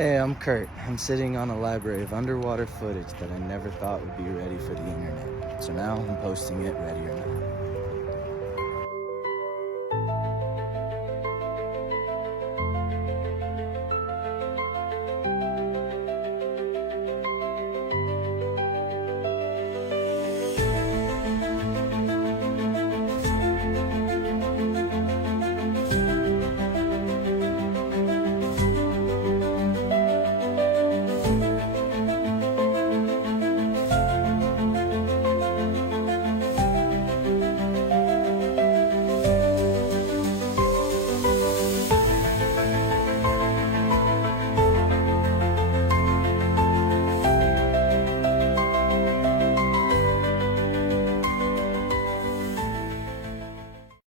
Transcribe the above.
Hey, I'm Kurt. I'm sitting on a library of underwater footage that I never thought would be ready for the internet. So now I'm posting it ready or not.